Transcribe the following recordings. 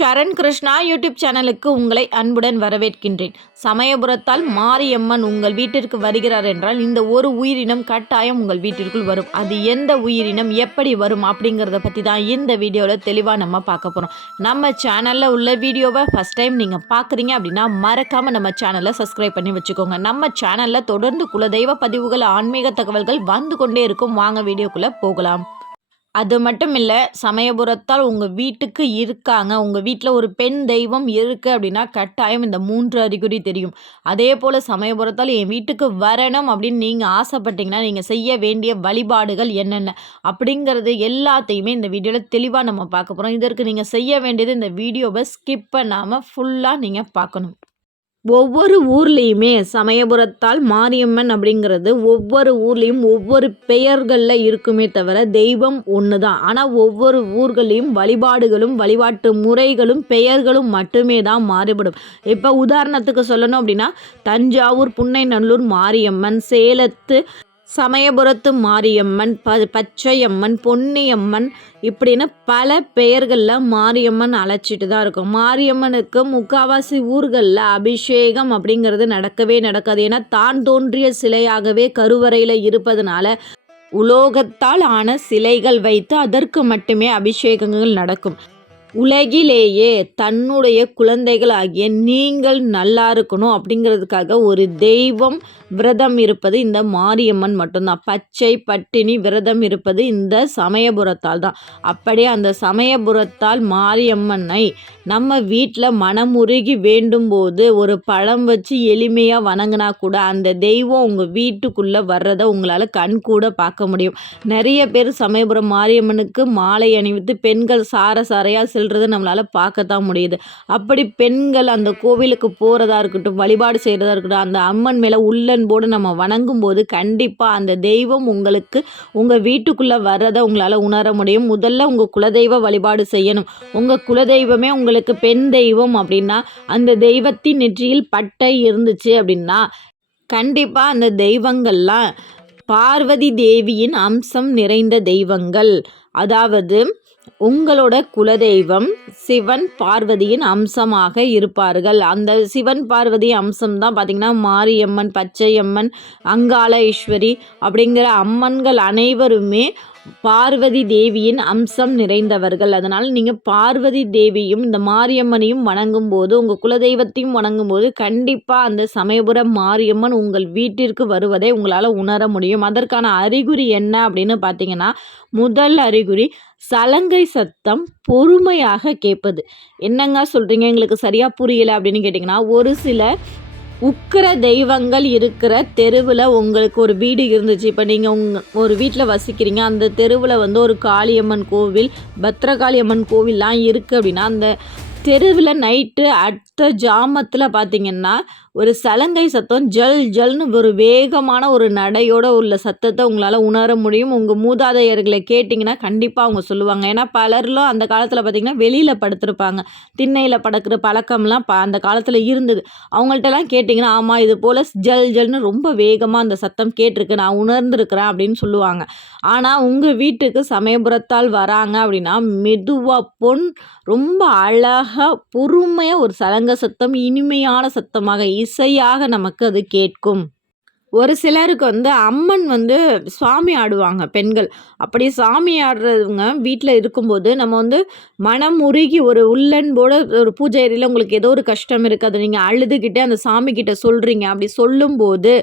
சரண் Krishna YouTube சேனலுக்கு உங்களை அன்புடன் வரவேற்கின்றேன். சமயபுரத்தால் மாரியம்மன் உங்கள் வீட்டிற்கு வருகிறார் என்றால் இந்த ஒரு உயிரினம் கட்டாயம் உங்கள் வீட்டிற்குள் வரும். அது எந்த உயிரினம் எப்படி வரும் அப்படிங்கிறத பற்றி தான் இந்த வீடியோவில் தெளிவாக நம்ம பார்க்க போகிறோம் நம்ம சேனலில் உள்ள வீடியோவை ஃபஸ்ட் டைம் நீங்கள் பார்க்குறீங்க அப்படின்னா மறக்காமல் நம்ம சேனலை சப்ஸ்கிரைப் பண்ணி வச்சுக்கோங்க. நம்ம சேனலில் தொடர்ந்து குலதெய்வ பதிவுகள் ஆன்மீக தகவல்கள் வந்து கொண்டே இருக்கும். வாங்க வீடியோக்குள்ளே போகலாம். அது மட்டும் இல்லை சமயபுரத்தால் உங்கள் வீட்டுக்கு இருக்காங்க. உங்கள் வீட்டில் ஒரு பெண் தெய்வம் இருக்குது அப்படின்னா கட்டாயம் இந்த மூன்று அறிகுறி தெரியும். அதே போல் சமயபுரத்தால் என் வீட்டுக்கு வரணும் அப்படின்னு நீங்கள் ஆசைப்பட்டீங்கன்னா நீங்கள் செய்ய வேண்டிய வழிபாடுகள் என்னென்ன அப்படிங்கிறது எல்லாத்தையுமே இந்த வீடியோவில் தெளிவாக நம்ம பார்க்க போகிறோம் இதற்கு நீங்கள் செய்ய வேண்டியது இந்த வீடியோவை ஸ்கிப் பண்ணாமல் ஃபுல்லாக நீங்கள் பார்க்கணும். ஒவ்வொரு ஊர்லேயுமே சமயபுரத்தால் மாரியம்மன் அப்படிங்கிறது ஒவ்வொரு ஊர்லேயும் ஒவ்வொரு பெயர்களில் இருக்குமே தவிர தெய்வம் ஒன்று தான் ஆனால் ஒவ்வொரு ஊர்களையும் வழிபாடுகளும் வழிபாட்டு முறைகளும் பெயர்களும் மட்டுமே தான் மாறுபடும். இப்போ உதாரணத்துக்கு சொல்லணும் அப்படின்னா தஞ்சாவூர் புன்னைநல்லூர் மாரியம்மன் சேலத்து சமயபுரத்து மாரியம்மன் ப பச்சையம்மன் பொன்னியம்மன் இப்படின்னு பல பெயர்களில் மாரியம்மன் அழைச்சிட்டு தான் இருக்கும். மாரியம்மனுக்கு முக்கால்வாசி ஊர்களில் அபிஷேகம் அப்படிங்கிறது நடக்கவே நடக்காது. ஏன்னா தான் தோன்றிய சிலையாகவே கருவறையில் இருப்பதனால உலோகத்தால் ஆன சிலைகள் வைத்து அதற்கு மட்டுமே அபிஷேகங்கள் நடக்கும். உலகிலேயே தன்னுடைய குழந்தைகளாகிய நீங்கள் நல்லா இருக்கணும் அப்படிங்கிறதுக்காக ஒரு தெய்வம் விரதம் இருப்பது இந்த மாரியம்மன் மட்டும்தான். பச்சை பட்டினி விரதம் இருப்பது இந்த சமயபுரத்தால் தான். அப்படியே அந்த சமயபுரத்தால் மாரியம்மனை நம்ம வீட்டில் மனமுருகி வேண்டும் போது ஒரு பழம் வச்சு எளிமையாக வணங்கினா கூட அந்த தெய்வம் உங்கள் வீட்டுக்குள்ளே வர்றதை உங்களால் கண் கூட பார்க்க முடியும். நிறைய பேர் சமயபுரம் மாரியம்மனுக்கு மாலை அணிவித்து பெண்கள் சார சாரையாக செல்றது நம்மளால் பார்க்கத்தான் முடியுது. அப்படி பெண்கள் அந்த கோவிலுக்கு போகிறதா இருக்கட்டும் வழிபாடு செய்கிறதா இருக்கட்டும் அந்த அம்மன் மேலே உள்ளன்போடு நம்ம வணங்கும் போது கண்டிப்பாக அந்த தெய்வம் உங்களுக்கு உங்கள் வீட்டுக்குள்ளே வர்றதை உங்களால் உணர முடியும். முதல்ல உங்கள் குலதெய்வ வழிபாடு செய்யணும். உங்கள் குலதெய்வமே உங்களுக்கு பெண் தெய்வம் அப்படின்னா அந்த தெய்வத்தின் நெற்றியில் பட்டை இருந்துச்சு அப்படின்னா கண்டிப்பாக அந்த தெய்வங்கள்லாம் பார்வதி தேவியின் அம்சம் நிறைந்த தெய்வங்கள். அதாவது உங்களோட குலதெய்வம் சிவன் பார்வதியின் அம்சமாக இருப்பார்கள். அந்த சிவன் பார்வதி அம்சம் தான் பார்த்திங்கன்னா மாரியம்மன் பச்சையம்மன் அங்காள ஈஸ்வரி அப்படிங்கிற அம்மன்கள் அனைவருமே பார்வதி தேவியின் அம்சம் நிறைந்தவர்கள். அதனால் நீங்கள் பார்வதி தேவியும் இந்த மாரியம்மனையும் வணங்கும் போது உங்கள் குலதெய்வத்தையும் வணங்கும் போது கண்டிப்பாக அந்த சமயபுரம் மாரியம்மன் உங்கள் வீட்டிற்கு வருவதை உங்களால் உணர முடியும். அதற்கான அறிகுறி என்ன அப்படின்னு பார்த்தீங்கன்னா முதல் அறிகுறி சலங்கை சத்தம் பொறுமையாக கேட்பது. என்னங்க சொல்கிறீங்க எங்களுக்கு சரியாக புரியலை அப்படின்னு கேட்டிங்கன்னா ஒரு சில உக்கிர தெய்வங்கள் இருக்கிற தெருவில் உங்களுக்கு ஒரு வீடு இருந்துச்சு. இப்போ நீங்கள் உங் ஒரு வீட்டில் வசிக்கிறீங்க. அந்த தெருவில் வந்து ஒரு காளியம்மன் கோவில் பத்ரகாளியம்மன் கோவில்லாம் இருக்குது அப்படின்னா அந்த தெருவில் நைட்டு அடுத்த ஜாமத்தில் பார்த்திங்கன்னா ஒரு சலங்கை சத்தம் ஜல் ஜல்னு ஒரு வேகமான ஒரு நடையோட உள்ள சத்தத்தை உங்களால் உணர முடியும். உங்கள் மூதாதையர்களை கேட்டிங்கன்னா கண்டிப்பாக அவங்க சொல்லுவாங்க. ஏன்னா பலரிலும் அந்த காலத்தில் பார்த்திங்கன்னா வெளியில் படுத்திருப்பாங்க. திண்ணையில் படுக்கிற பழக்கம்லாம் ப அந்த காலத்தில் இருந்தது. அவங்கள்ட்டலாம் கேட்டிங்கன்னா ஆமாம் இது போல் ஜல் ஜல்னு ரொம்ப வேகமாக அந்த சத்தம் கேட்டிருக்கு. நான் உணர்ந்துருக்கிறேன் அப்படின்னு சொல்லுவாங்க. ஆனால் உங்கள் வீட்டுக்கு சமயபுரத்தால் வராங்க அப்படின்னா மெதுவாக பொன் ரொம்ப அழகாக பொறுமையாக ஒரு சலங்க சத்தம் இனிமையான சத்தமாக இசையாக நமக்கு அது கேட்கும். ஒரு சிலருக்கு வந்து அம்மன் வந்து சுவாமி ஆடுவாங்க பெண்கள். அப்படி சாமி ஆடுறவங்க வீட்டில் இருக்கும்போது நம்ம வந்து மனம் உருகி ஒரு உள்ளன்போட ஒரு பூஜை அறையில் உங்களுக்கு ஏதோ ஒரு கஷ்டம் இருக்குது அதை நீங்கள் அழுதுகிட்டே அந்த சாமி கிட்ட சொல்கிறீங்க அப்படி சொல்லும்போது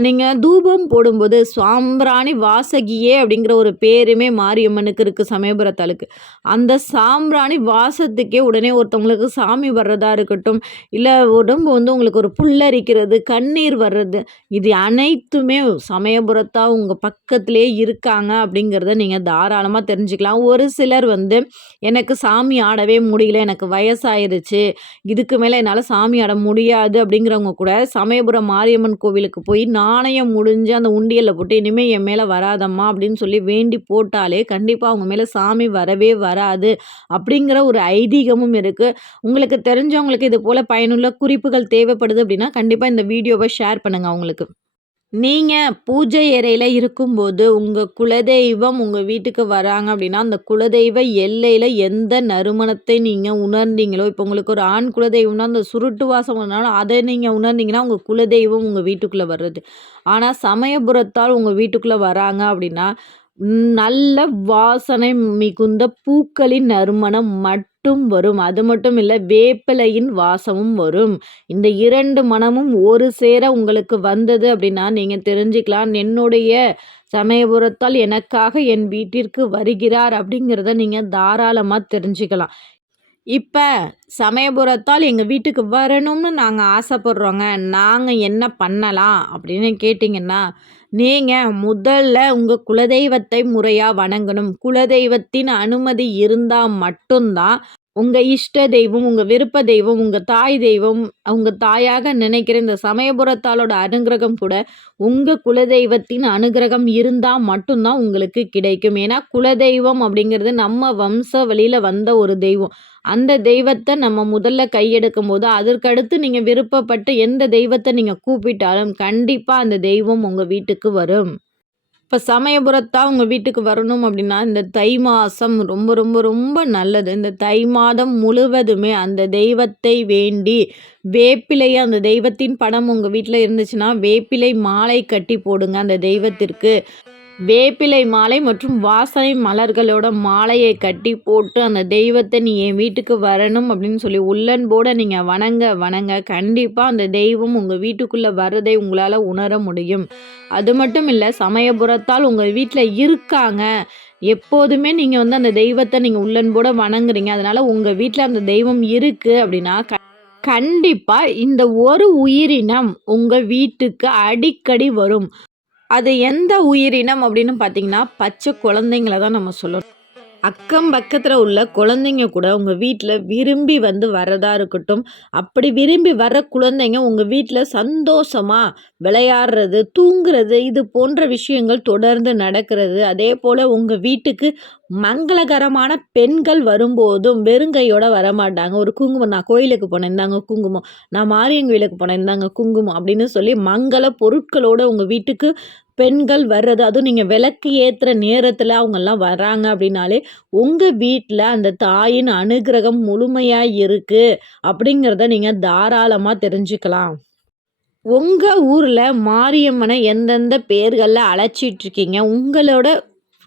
நீங்கள் தூபம் போடும்போது சாம்பிராணி வாசகியே அப்படிங்கிற ஒரு பேருமே மாரியம்மனுக்கு இருக்குது சமயபுரத்தாளுக்கு. அந்த சாம்பிராணி வாசத்துக்கே உடனே ஒருத்தவங்களுக்கு சாமி வர்றதா இருக்கட்டும் இல்லை உடம்பு வந்து உங்களுக்கு ஒரு புல்லரிக்கிறது கண்ணீர் வர்றது இது அனைத்துமே சமயபுரத்தா உங்கள் பக்கத்திலே இருக்காங்க அப்படிங்கிறத நீங்கள் தாராளமாக தெரிஞ்சுக்கலாம். ஒரு சிலர் வந்து எனக்கு சாமி ஆடவே முடியல எனக்கு வயசாயிருச்சு இதுக்கு மேலே என்னால் சாமி ஆட முடியாது அப்படிங்கிறவங்க கூட சமயபுரம் மாரியம்மன் கோவிலுக்கு போய் நாணயம் முடிஞ்சு அந்த உண்டியலில் போட்டு இனிமேல் என் மேலே வராதம்மா அப்படின்னு சொல்லி வேண்டி போட்டாலே கண்டிப்பாக அவங்க மேலே சாமி வரவே வராது அப்படிங்கிற ஒரு ஐதீகமும் இருக்குது உங்களுக்கு தெரிஞ்சவங்களுக்கு இது போல் பயனுள்ள குறிப்புகள் தேவைப்படுது அப்படின்னா கண்டிப்பாக இந்த வீடியோவை ஷேர் பண்ணுங்கள் அவங்களுக்கு. நீங்கள் பூஜை அறையில் இருக்கும்போது உங்கள் குலதெய்வம் உங்கள் வீட்டுக்கு வராங்க அப்படின்னா அந்த குலதெய்வ எல்லையில் எந்த நறுமணத்தை நீங்கள் உணர்ந்தீங்களோ இப்போ உங்களுக்கு ஒரு ஆண் குலதெய்வம்னா அந்த சுருட்டு வாசம் வந்தாலும் அதை நீங்கள் உணர்ந்தீங்கன்னா உங்கள் குலதெய்வம் உங்கள் வீட்டுக்குள்ளே வர்றது. ஆனால் சமயபுரத்தால் உங்கள் வீட்டுக்குள்ளே வராங்க அப்படின்னா நல்ல வாசனை மிகுந்த பூக்களின் நறுமணம் மட்டும் வரும். அது மட்டும் இல்லை வேப்பிலையின் வாசமும் வரும். இந்த இரண்டு மனமும் ஒரு சேர உங்களுக்கு வந்தது அப்படின்னா நீங்கள் தெரிஞ்சுக்கலாம். என்னுடைய சமயபுரத்தால் எனக்காக என் வீட்டிற்கு வருகிறார் அப்படிங்கிறத நீங்கள் தாராளமாக தெரிஞ்சுக்கலாம். இப்போ சமயபுரத்தால் எங்கள் வீட்டுக்கு வரணும்னு நாங்கள் ஆசைப்படுறோங்க. நாங்கள் என்ன பண்ணலாம் அப்படின்னு கேட்டிங்கன்னா நீங்கள் முதல்ல உங்கள் குலதெய்வத்தை முறையாக வணங்கணும். குலதெய்வத்தின் அனுமதி இருந்தால் மட்டும்தான் உங்கள் இஷ்ட தெய்வம் உங்கள் விருப்ப தெய்வம் உங்கள் தாய் தெய்வம் உங்கள் தாயாக நினைக்கிற இந்த சமயபுரத்தாலோட அனுகிரகம் கூட உங்கள் குலதெய்வத்தின் அனுகிரகம் இருந்தால் மட்டும்தான் உங்களுக்கு கிடைக்கும். ஏன்னா குலதெய்வம் அப்படிங்கிறது நம்ம வம்ச வழியில் வந்த ஒரு தெய்வம். அந்த தெய்வத்தை நம்ம முதல்ல கையெடுக்கும் போது அதற்கடுத்து நீங்கள் விருப்பப்பட்டு எந்த தெய்வத்தை நீங்கள் கூப்பிட்டாலும் கண்டிப்பாக அந்த தெய்வம் உங்கள் வீட்டுக்கு வரும். இப்போ சமயபுரத்தா உங்கள் வீட்டுக்கு வரணும் அப்படின்னா இந்த தை மாதம் ரொம்ப ரொம்ப ரொம்ப நல்லது. இந்த தை மாதம் முழுவதுமே அந்த தெய்வத்தை வேண்டி வேப்பிலையை அந்த தெய்வத்தின் படம் உங்கள் வீட்டில் இருந்துச்சுன்னா வேப்பிலை மாலை கட்டி போடுங்க அந்த தெய்வத்திற்கு. வேப்பிலை மாலை மற்றும் வாசனை மலர்களோட மாலையை கட்டி போட்டு அந்த தெய்வத்தை நீ என் வீட்டுக்கு வரணும் அப்படின்னு சொல்லி உள்ளன்போட நீங்கள் வணங்க வணங்க. கண்டிப்பாக அந்த தெய்வம் உங்கள் வீட்டுக்குள்ளே வரதை உங்களால் உணர முடியும். அது மட்டும் இல்லை சமயபுரத்தால் உங்கள் வீட்டில் இருக்காங்க. எப்போதுமே நீங்கள் வந்து அந்த தெய்வத்தை நீங்கள் உள்ளன்போட வணங்குறீங்க. அதனால் உங்கள் வீட்டில் அந்த தெய்வம் இருக்குது அப்படின்னா கண்டிப்பாக இந்த ஒரு உயிரினம் உங்கள் வீட்டுக்கு அடிக்கடி வரும். அது எந்த உயிரினம் அப்படின்னு பார்த்தீங்கன்னா பச்சை குழந்தைங்கள தான் நம்ம சொல்லணும். அக்கம் பக்கத்தில் உள்ள குழந்தைங்க கூட உங்கள் வீட்டில் விரும்பி வந்து வரதா இருக்கட்டும் அப்படி விரும்பி வர குழந்தைங்க உங்கள் வீட்டில் சந்தோஷமாக விளையாடுறது தூங்குறது இது போன்ற விஷயங்கள் தொடர்ந்து நடக்கிறது. அதே போல் உங்கள் வீட்டுக்கு மங்களகரமான பெண்கள் வரும்போதும் வெறுங்கையோட வரமாட்டாங்க. ஒரு குங்குமம் நான் கோயிலுக்கு போனேன் இந்தாங்க குங்குமம் நான் மாரியன் கோயிலுக்கு போனேன் இந்தாங்க குங்குமம் அப்படின்னு சொல்லி மங்கள பொருட்களோட உங்கள் வீட்டுக்கு பெண்கள் வர்றது அதுவும் நீங்கள் விளக்கு ஏற்றுற நேரத்தில் அவங்கெல்லாம் வராங்க அப்படின்னாலே உங்கள் வீட்டில் அந்த தாயின் அனுகிரகம் முழுமையாக இருக்குது அப்படிங்கிறத நீங்கள் தாராளமாக தெரிஞ்சுக்கலாம். உங்கள் ஊரில் மாரியம்மனை எந்தெந்த பேர்களில் அழைச்சிட்ருக்கீங்க உங்களோட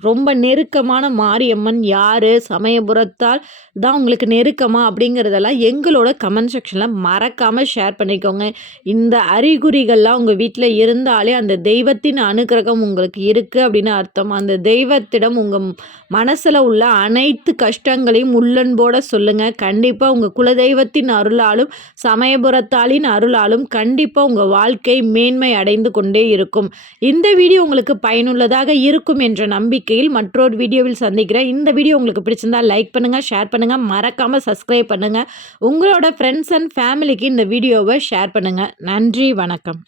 ரொம்ப நெருக்கமான மாரியம்மன் யார்? சமயபுரத்தால் தான் உங்களுக்கு நெருக்கமா? அப்படிங்கிறதெல்லாம் எங்களோட கமெண்ட் செக்ஷனில் மறக்காமல் ஷேர் பண்ணிக்கோங்க. இந்த அறிகுறிகள்லாம் உங்கள் வீட்டில் இருந்தாலே அந்த தெய்வத்தின் அனுகிரகம் உங்களுக்கு இருக்குது அப்படின்னு அர்த்தம். அந்த தெய்வத்திடம் உங்கள் மனசில் உள்ள அனைத்து கஷ்டங்களையும் உள்ளன்போட சொல்லுங்கள் கண்டிப்பாக உங்கள் குலதெய்வத்தின் அருளாலும் சமயபுரத்தாலின் அருளாலும் கண்டிப்பாக உங்கள் வாழ்க்கை மேன்மை அடைந்து கொண்டே இருக்கும். இந்த வீடியோ உங்களுக்கு பயனுள்ளதாக இருக்கும் என்ற நம்பிக்கை நம்பிக்கையில் மற்றொரு வீடியோவில் சந்திக்கிறேன். இந்த வீடியோ உங்களுக்கு பிடிச்சிருந்தா லைக் பண்ணுங்கள் ஷேர் பண்ணுங்கள் மறக்காமல் சப்ஸ்கிரைப் பண்ணுங்கள் உங்களோட ஃப்ரெண்ட்ஸ் அண்ட் ஃபேமிலிக்கு இந்த வீடியோவை ஷேர் பண்ணுங்கள் நன்றி வணக்கம்.